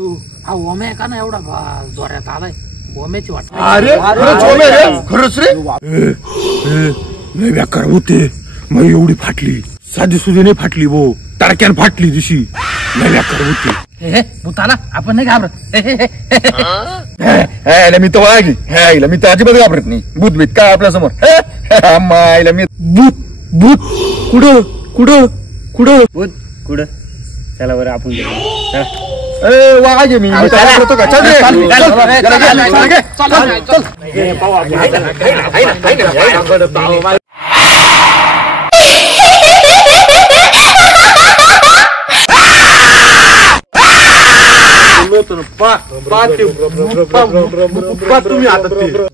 हा ओम्या का ना एवढा जोरात आलाय ओम्याची वाट अरे खरंच रे लय बेकार होते मग एवढी फाटली साधी सुधी नाही फाटली भो टारक्यान फाटली दिशी लय बेकार होती भूताला आपण नाही घाबरत मी तर वागली मी तर अजिबात घाबरत नाही भूत भीत काय आपल्या समोर मायला मी भूत भूत कुठं कुठं कुठं भूत कुठं चला बरं आपण वाघ मी करतो का चल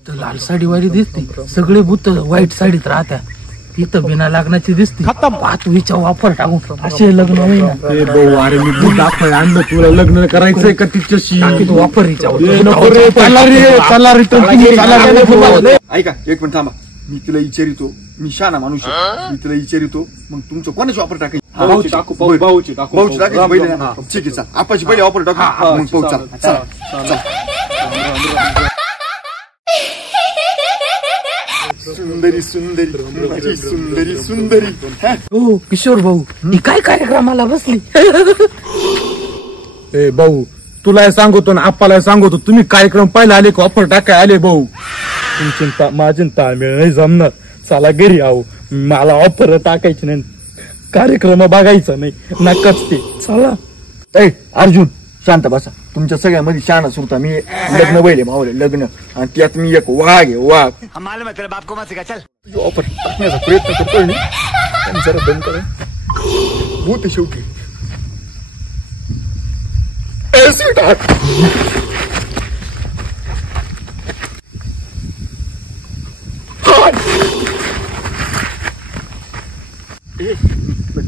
लाल साडी वाली दिसते सगळे भूत व्हाईट साडीत राहत्या इथं बिना लग्नाची दिसते पाचवीच्या वापर टाकून असे लग्न होईना अरे मी भूत दाखवाय आणलं तुला लग्न करायचंय का तिच्याशी वापर ऐका एक मिनिट थांबा मी तिला विचारितो मी शाना माणूस मी तिला विचारितो मग तुमचं कोणाची वापर टाकायची भाऊची टाकायची पहिले ठीक आहे चल आपाची पहिले वापर टाकू मग पाहू चल सुंदरी सुंदरी माझी सुंदरी सुंदरी हो किशोर भाऊ ही काय कार्यक्रमाला बसली ए भाऊ तुला सांगतो ना आप्पाला सांगतो तुम्ही कार्यक्रम पाहिला आले का ऑफर टाकाय आले भाऊ तुमची माझी ताळमेळ नाही जमणार चला घरी आहो मला ऑफर टाकायची नाही कार्यक्रम बघायचा नाही नकाच ते चला ए अर्जुन शांत बसा तुमच्या सगळ्यामध्ये शान सुरता मी लग्न बैले मावले लग्न आणि त्यात मी एक वाघ आहे वाघ ऑफर टाकण्याचा प्रयत्न करतोय मी जरा बंद करा भूत शेवटी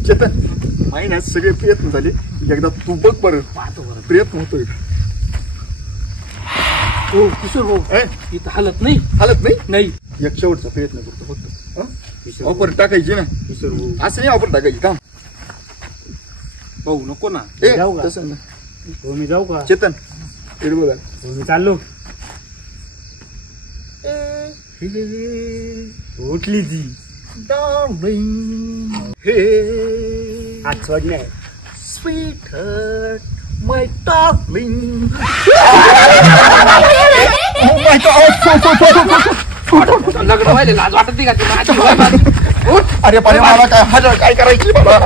चेतन महिन्यात सगळे प्रयत्न झाले एकदा तू बघ बरं प्रयत्न होतोय हो किशोर भाऊ इथं हालत नाही एक शेवटचा प्रयत्न करतो फक्त ऑफर टाकायची ना किशोर भाऊ असं नाही ऑफर टाकायची का भाऊ नको ना तसं ना मी जाऊ का चेतन इकडे बघा मी चाललो उठली ती आज सोडणे Sweetheart, my darling. लग्न व्हायला लाज वाटत नाही का अरे मला काय करायची बाबा